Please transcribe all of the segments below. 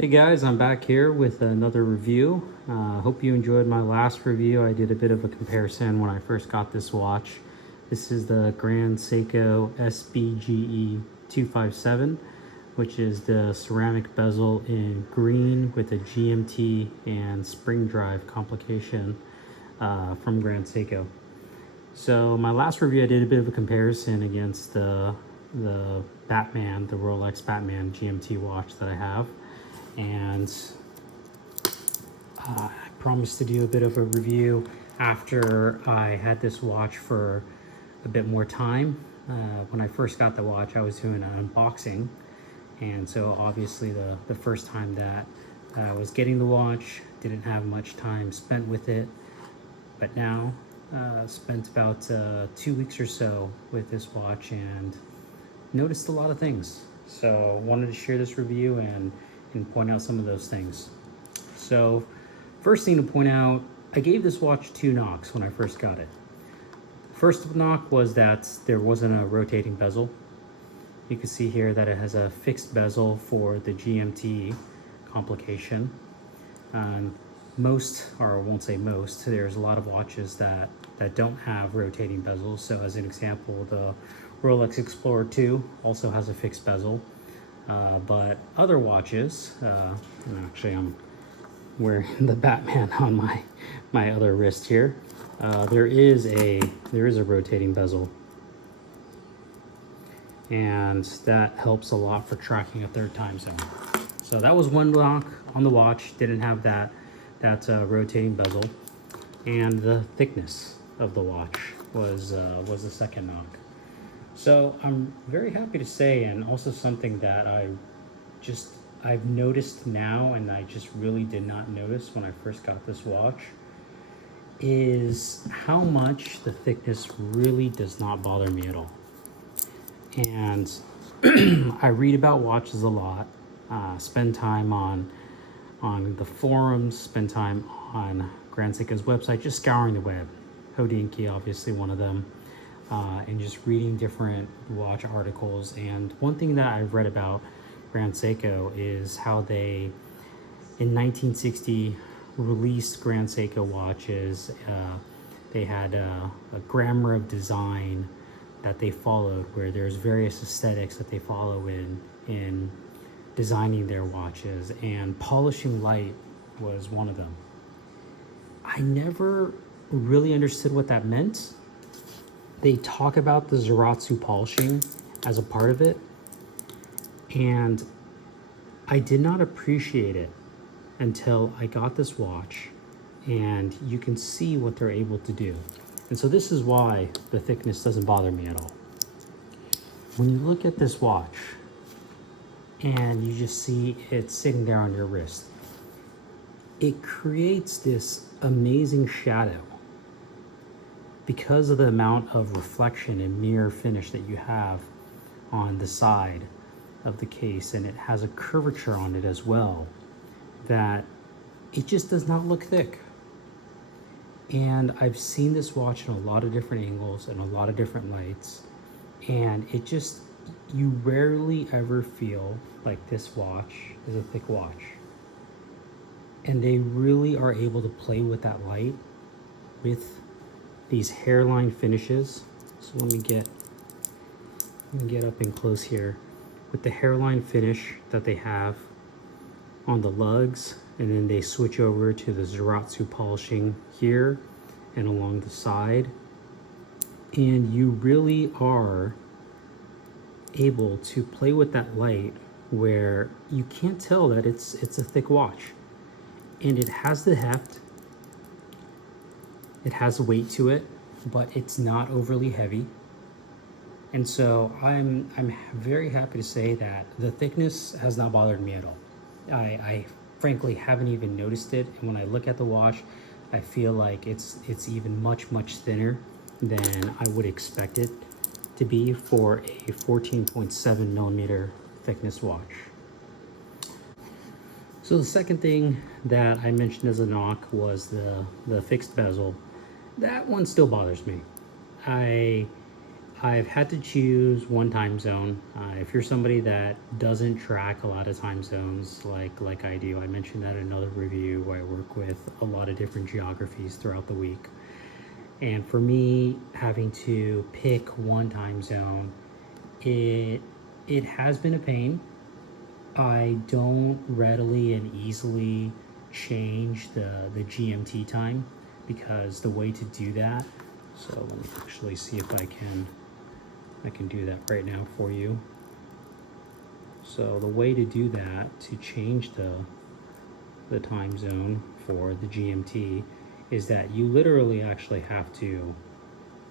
Hey guys, I'm back here with another review. Hope you enjoyed my last review. I did a bit of a comparison when I first got this watch. This is the Grand Seiko SBGE257, which is the ceramic bezel in green with a GMT and spring drive complication from Grand Seiko. So my last review, I did a bit of a comparison against the Batman, the Rolex Batman GMT watch that I have. And I promised to do a bit of a review after I had this watch for a bit more time. When I first got the watch, I was doing an unboxing, and so obviously the first time that I was getting the watch, didn't have much time spent with it, but now spent about 2 weeks or so with this watch and noticed a lot of things. So wanted to share this review and point out some of those things. So first thing to point out, I gave this watch 2 knocks when I first got it. First knock was that there wasn't a rotating bezel. You can see here that it has a fixed bezel for the GMT complication. Most, or I won't say most, there's a lot of watches that don't have rotating bezels. So as an example, the Rolex Explorer 2 also has a fixed bezel. But other watches, and actually I'm wearing the Batman on my other wrist here. There is a rotating bezel, and that helps a lot for tracking a third time zone. So that was one knock on the watch. Didn't have that rotating bezel, and the thickness of the watch was the second knock. So I'm very happy to say, and also something that I've noticed now, and I just really did not notice when I first got this watch, is how much the thickness really does not bother me at all. And I read about watches a lot, spend time on the forums, spend time on Grand Seiko's website, just scouring the web. Hodinkee, obviously one of them. And just reading different watch articles. And one thing that I've read about Grand Seiko is how they, in 1960, released Grand Seiko watches. They had a grammar of design that they followed, where there's various aesthetics that they follow in designing their watches, and polishing light was one of them. I never really understood what that meant. They talk about the Zaratsu polishing as a part of it, and I did not appreciate it until I got this watch, and you can see what they're able to do. And so this is why the thickness doesn't bother me at all. When you look at this watch and you just see it sitting there on your wrist, it creates this amazing shadow because of the amount of reflection and mirror finish that you have on the side of the case, and it has a curvature on it as well, that it just does not look thick. And I've seen this watch in a lot of different angles and a lot of different lights, and it just, you rarely ever feel like this watch is a thick watch. And they really are able to play with that light with these hairline finishes. So let me get up in close here with the hairline finish that they have on the lugs, and then they switch over to the Zaratsu polishing here and along the side, and you really are able to play with that light where you can't tell that it's a thick watch. And it has the heft, it has weight to it, but it's not overly heavy. And so I'm very happy to say that the thickness has not bothered me at all. I frankly haven't even noticed it, and when I look at the watch, I feel like it's even much thinner than I would expect it to be for a 14.7 millimeter thickness watch. So the second thing that I mentioned as a knock was the fixed bezel. That one still bothers me. I I've had to choose one time zone. If you're somebody that doesn't track a lot of time zones like I do, I mentioned that in another review where I work with a lot of different geographies throughout the week. And for me, having to pick one time zone, it has been a pain. I don't readily and easily change the GMT time, because the way to do that, so let me actually see if I can do that right now for you. So the way to do that, to change the time zone for the GMT, is that you literally actually have to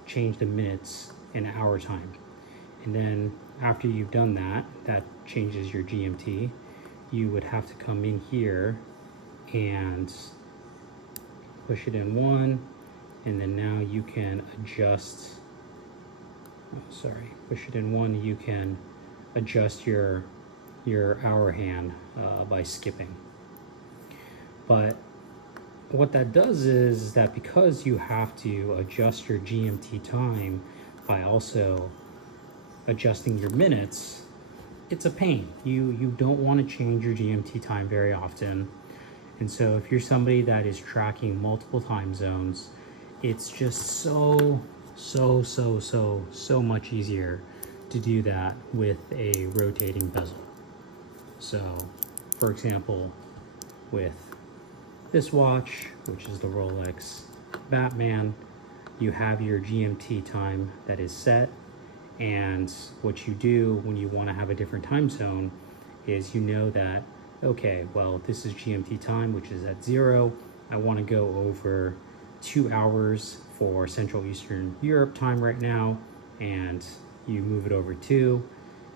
change the minutes in hour time. And then after you've done that, that changes your GMT. You would have to come in here and push it in one, and then now you can adjust, push it in one, you can adjust your hour hand by skipping. But what that does is that because you have to adjust your GMT time by also adjusting your minutes, it's a pain. You don't want to change your GMT time very often. And so if you're somebody that is tracking multiple time zones, it's just so much easier to do that with a rotating bezel. So for example, with this watch, which is the Rolex Batman, you have your GMT time that is set. And what you do when you want to have a different time zone is, you know that, okay, well, this is GMT time, which is at 0. I want to go over 2 hours for Central Eastern Europe time right now, and you move it over 2.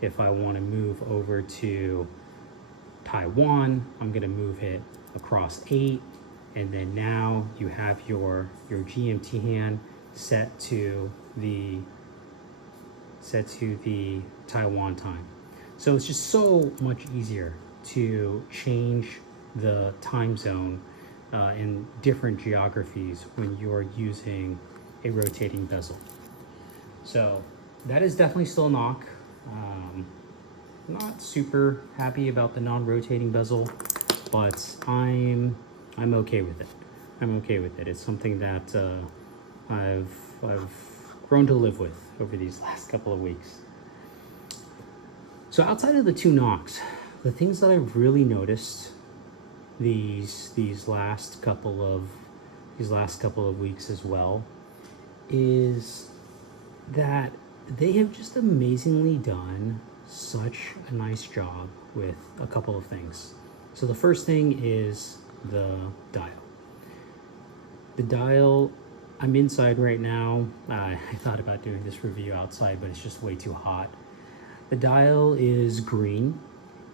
If I want to move over to Taiwan, I'm going to move it across 8. And then now you have your GMT hand set to the Taiwan time. So it's just so much easier to change the time zone in different geographies when you're using a rotating bezel. So that is definitely still a knock. Not super happy about the non-rotating bezel, but I'm okay with it. I'm okay with it. It's something that I've grown to live with over these last couple of weeks. So outside of the 2 knocks, the things that I've really noticed these last couple of weeks as well is that they have just amazingly done such a nice job with a couple of things. So the first thing is the dial. The dial, I'm inside right now. I thought about doing this review outside, but it's just way too hot. The dial is green,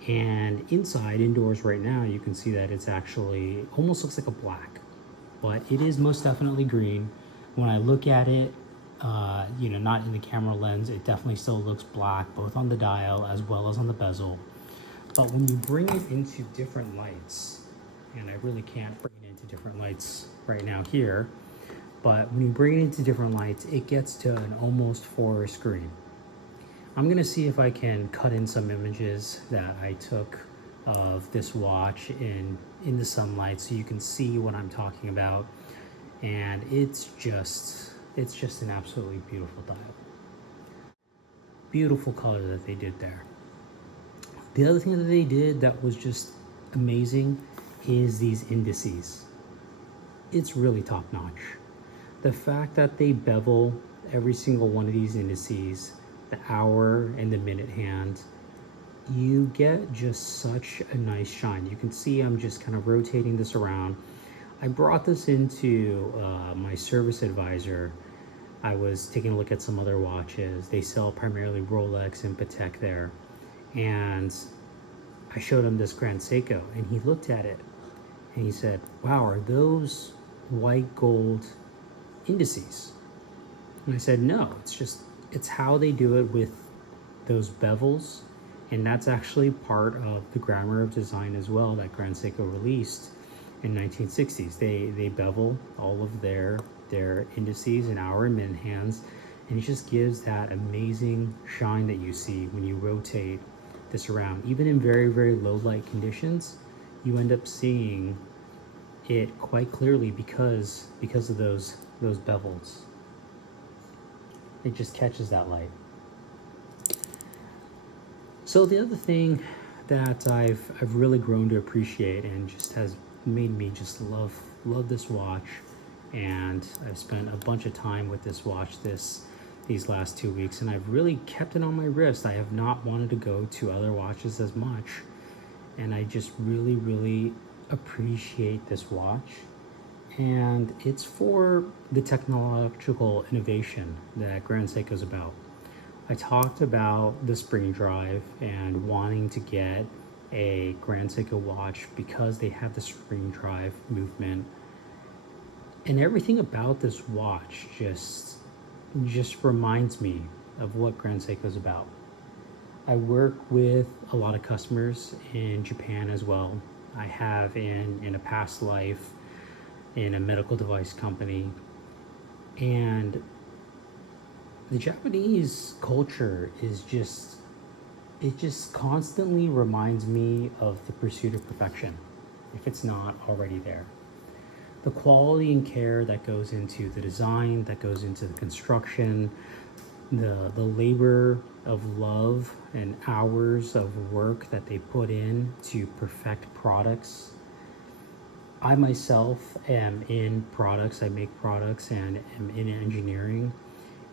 and indoors right now, you can see that it's actually almost looks like a black, but it is most definitely green. When I look at it, not in the camera lens, it definitely still looks black, both on the dial as well as on the bezel. But when you bring it into different lights, and I really can't bring it into different lights right now here, but when you bring it into different lights, it gets to an almost forest green. I'm gonna see if I can cut in some images that I took of this watch in the sunlight so you can see what I'm talking about. And it's just an absolutely beautiful dial. Beautiful color that they did there. The other thing that they did that was just amazing is these indices. It's really top notch. The fact that they bevel every single one of these indices, the hour and the minute hand, you get just such a nice shine. You can see I'm just kind of rotating this around. I brought this into my service advisor. I was taking a look at some other watches. They sell primarily Rolex and Patek there. And I showed him this Grand Seiko, and he looked at it and he said, wow, are those white gold indices? And I said, no, it's how they do it with those bevels. And that's actually part of the grammar of design as well that Grand Seiko released in 1960s. They bevel all of their indices in hour and minute hands, And it just gives that amazing shine that you see when you rotate this around. Even in very, very low light conditions, you end up seeing it quite clearly because of those bevels. It just catches that light. So the other thing that I've really grown to appreciate and just has made me just love this watch, and I've spent a bunch of time with this watch these last 2 weeks, and I've really kept it on my wrist. I have not wanted to go to other watches as much, and I just really appreciate this watch. And it's for the technological innovation that Grand Seiko is about. I talked about the spring drive and wanting to get a Grand Seiko watch because they have the spring drive movement, and everything about this watch just reminds me of what Grand Seiko is about. I work with a lot of customers in Japan as well. I have in a past life in a medical device company, and the Japanese culture is just constantly reminds me of the pursuit of perfection, if it's not already there. The quality and care that goes into the design, that goes into the construction, the labor of love and hours of work that they put in to perfect products. I myself am in products, I make products and am in engineering.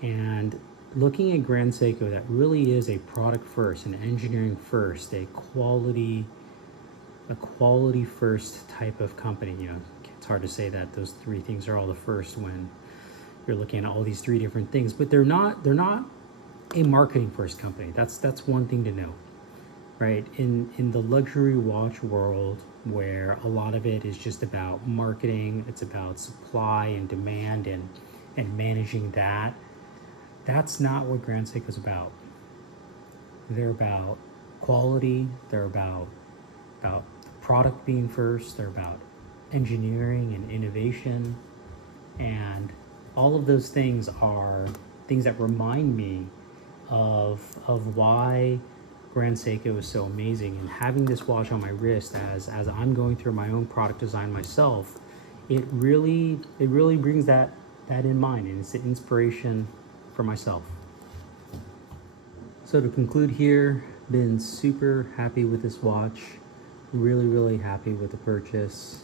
And looking at Grand Seiko, that really is a product first, an engineering first, a quality first type of company. You know, it's hard to say that those three things are all the first when you're looking at all these three different things, but they're not a marketing first company. That's one thing to know, right? In the luxury watch world, where a lot of it is just about marketing, it's about supply and demand and managing that. That's not what Grand Seiko is about. They're about quality, they're about the product being first, they're about engineering and innovation, and all of those things are things that remind me of why Grand Seiko is so amazing. And having this watch on my wrist as I'm going through my own product design myself, it really brings that in mind, and it's an inspiration for myself. So to conclude here, been super happy with this watch, really happy with the purchase.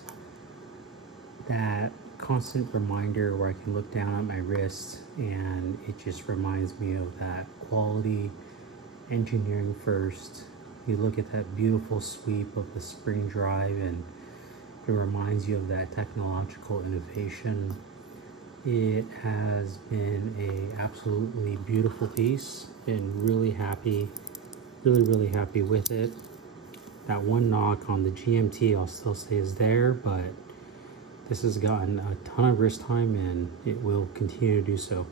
That constant reminder where I can look down at my wrist and it just reminds me of that quality, engineering first. You look at that beautiful sweep of the spring drive and it reminds you of that technological innovation. It has been a absolutely beautiful piece. Been really happy with it. That one knock on the GMT I'll still say is there, but this has gotten a ton of wrist time and it will continue to do so.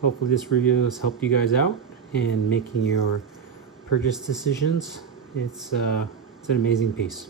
Hopefully this review has helped you guys out in making your purchase decisions. It's an amazing piece.